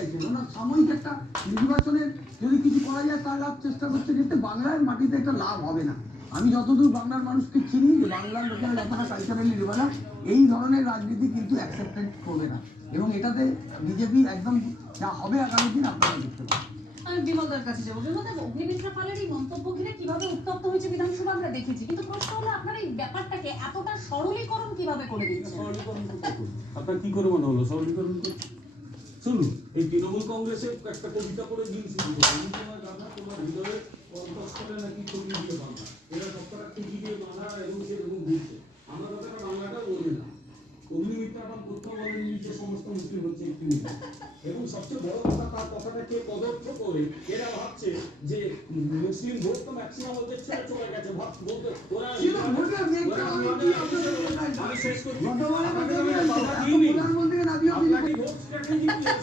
চাইছেন, ওনার সাময়িক একটা নির্বাচনের যদি কিছু করা যায় তার লাভ চেষ্টা করছে, কিন্তু বাংলার মাটিতে একটা লাভ হবে না। আমি যতদূর বাংলার মানুষকে চিনি, যে বাংলার লোকেরা যতটা কালচারালি ডেভেলপ, এই ধরনের রাজনীতি কিন্তু অ্যাকসেপ্টেড করবে না, এবং এটাতে বিজেপি একদম যা হবে আগামী দিন আপনারা দেখতে পাবেন। বিমলদার কাছে যাবো। বিমলদা, অগ্নিমিত্রা পালের এই মন্তব্য ঘিরে কিভাবে উত্তপ্ত হয়েছে বিধানসভা আমরা দেখেছি, কিন্তু প্রশ্ন হলো আপনার এই ব্যাপারটাকে এতটা সরলীকরণ কিভাবে করে দিচ্ছেন? আপনার কি করে মনে হলো সরলীকরণ করতে? শুনুন, এই তৃণমূল কংগ্রেসে একটা কবিতা করে দিন শুরু করো, আমি তোমার গাধা তোমার হৃদয়ে অন্তঃস্থলে নাকি ছবি দিয়ে বাঁধা, এরা সবকটা টুকি দিয়ে বাঁধা এবং সেরকম ঘুরছে। আমরা কথাটা বাংলাটা বলি না। অগ্নিমিত্রা পাল কোথাও বলেননি যে সমস্ত মুসলিম হচ্ছে একটি মুসলিম, এবং সবচেয়ে বড় কথা তার কথাটাকে পদার্থ করে এরা ভাবছে যে মুসলিম ভোট তো ম্যাক্সিমাম ওদের ছেড়ে চলে গেছে, বলতে ওরা আমি শেষ করছি।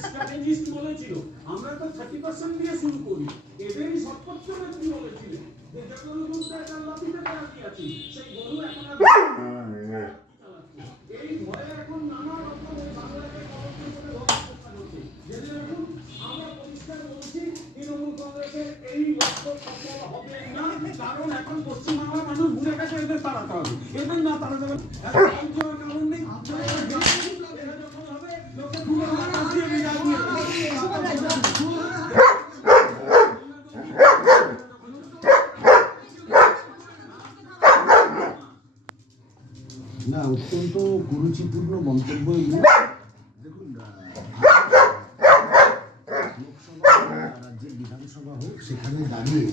স্ট্র্যাটেজিস্ট বলেছিল আমরা তো 30% দিয়ে শুরু করি, এদেরই সর্বোচ্চ ব্যক্তি বলেছিলেন যে যখন লাফিতে রাজি আছি সেই গরু এখন এই ভয়ে এখন নানা রকম বাংলাকে চেষ্টা করছে। যেদিন এখন আমরা পরিষ্কার বলছি তৃণমূল কংগ্রেসের এই লক্ষ্য সফল হবে না, কারণ এখন পশ্চিমবাংলার মানুষ বুঝে গেছে এদের তাড়াতে হবে, এদের না তাড়াতে হবে কারণ নেই। না, অত্যন্ত কুরুচিপূর্ণ মন্তব্য। দেখুন, লোকসভা রাজ্যের বিধানসভা হোক, সেখানে দাঁড়িয়ে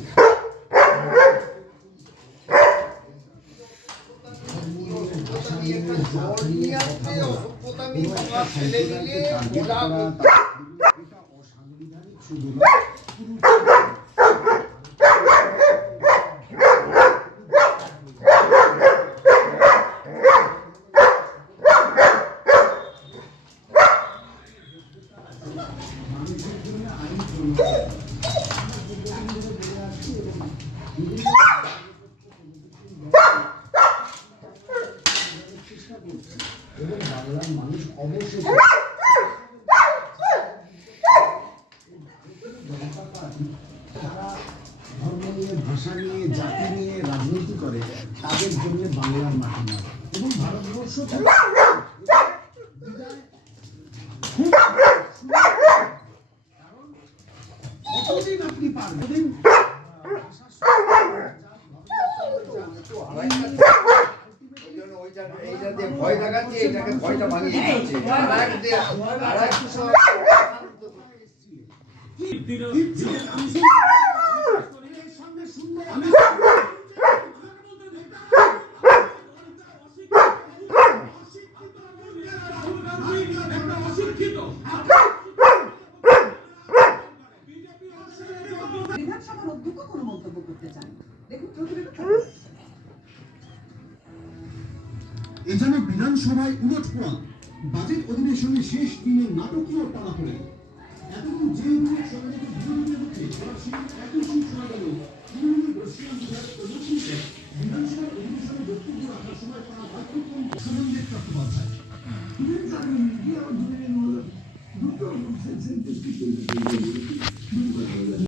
অসাংবিধানিক শুধু নয়, মানুষের জন্য আইন চেষ্টা করছে, এবং বাংলার মানুষ অবশ্যই যারা ধর্ম নিয়ে, ভাষা নিয়ে, জাতি নিয়ে রাজনীতি করে তাদের জন্য বাংলার মাটি নয়, এবং ভারতবর্ষ কতদিন আপনি পারবেন ভয় দেখাচ্ছে, এটাকে ভয়টা ভাঙিয়ে দিচ্ছে। বিধানসভার অধ্যক্ষ কোনো মন্তব্য করতে চান? দেখুন, এ যেন বিধানসভায় উলটপড়া বাজেট অধিবেশনের শেষ দিনের নাটকীয় পালাপড়ে। এতদিন যে সরকারের বিরোধীদের মধ্যে একই সুর শোনা গেল তৃণমূলের বর্ষিয়ান বিধায়ক প্রদর্শনীতে বিধানসভার অধিবেশনে বক্তব্য রাখার সময় তারা বাক্যক্রম সুমনদেব চট্টোপাধ্যায় দুটো